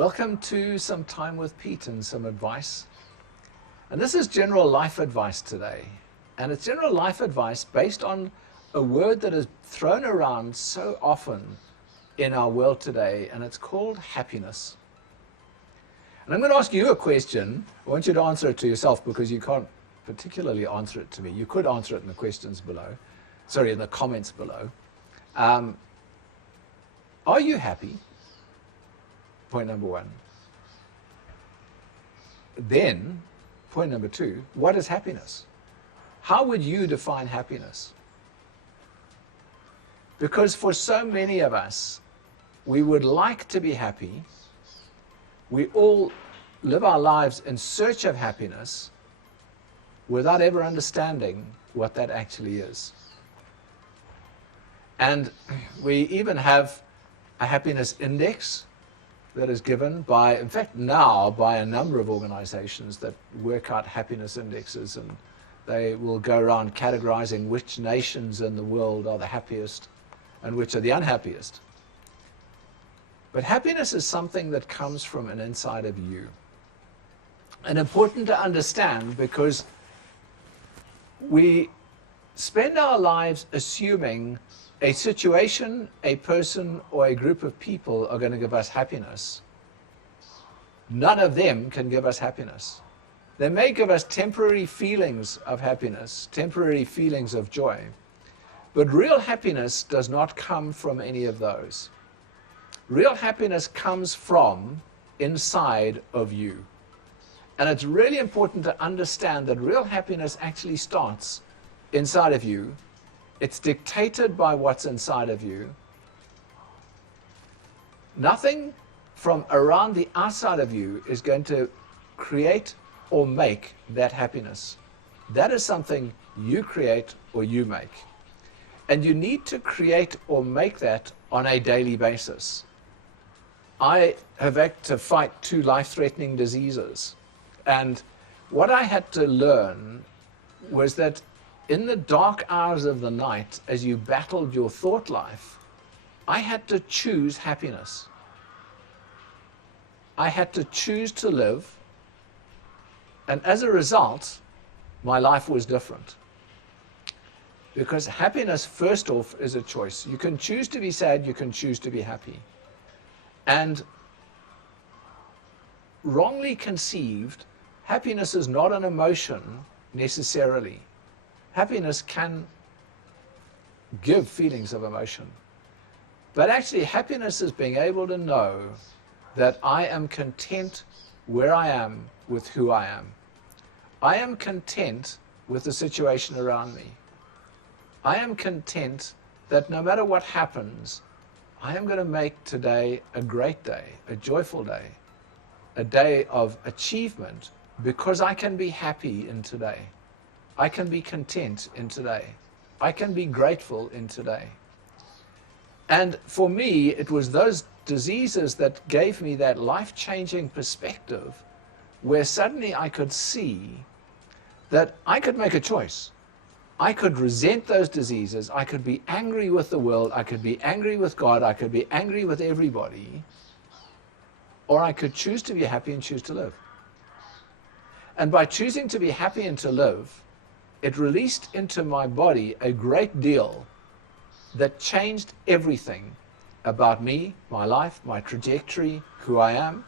Welcome to some time with Pete and some advice. And this is general life advice today. And it's general life advice based on a word that is thrown around so often in our world today, and it's called happiness. And I'm going to ask you a question. I want you to answer it to yourself because you can't particularly answer it to me. You could answer it in the questions below. Sorry, in the comments below. Are you happy? Point number one. Then, point number two, what is happiness? How would you define happiness? Because for so many of us, we would like to be happy. We all live our lives in search of happiness without ever understanding what that actually is. And we even have a happiness index that is given by, in fact now, by a number of organizations that work out happiness indexes, and they will go around categorizing which nations in the world are the happiest and which are the unhappiest. But happiness is something that comes from an inside of you. And important to understand because we spend our lives assuming a situation, a person, or a group of people are going to give us happiness. None of them can give us happiness. They may give us temporary feelings of happiness, temporary feelings of joy, but real happiness does not come from any of those. Real happiness comes from inside of you. And it's really important to understand that real happiness actually starts inside of you. It's dictated by what's inside of you. Nothing from around the outside of you is going to create or make that happiness. That is something you create or you make. And you need to create or make that on a daily basis. I have had to fight 2 life-threatening diseases. And what I had to learn was that in the dark hours of the night, as you battled your thought life, I had to choose happiness. I had to choose to live. And as a result, my life was different. Because happiness, first off, is a choice. You can choose to be sad, you can choose to be happy. And wrongly conceived, happiness is not an emotion necessarily. Happiness can give feelings of emotion. But actually, happiness is being able to know that I am content where I am with who I am. I am content with the situation around me. I am content that no matter what happens, I am going to make today a great day, a joyful day, a day of achievement, because I can be happy in today. I can be content in today. I can be grateful in today. And for me, it was those diseases that gave me that life-changing perspective where suddenly I could see that I could make a choice. I could resent those diseases. I could be angry with the world. I could be angry with God. I could be angry with everybody. Or I could choose to be happy and choose to live. And by choosing to be happy and to live, it released into my body a great deal that changed everything about me, my life, my trajectory, who I am.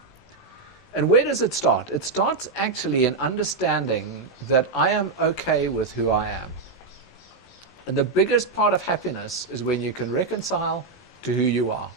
And where does it start? It starts actually in understanding that I am okay with who I am. And the biggest part of happiness is when you can reconcile to who you are.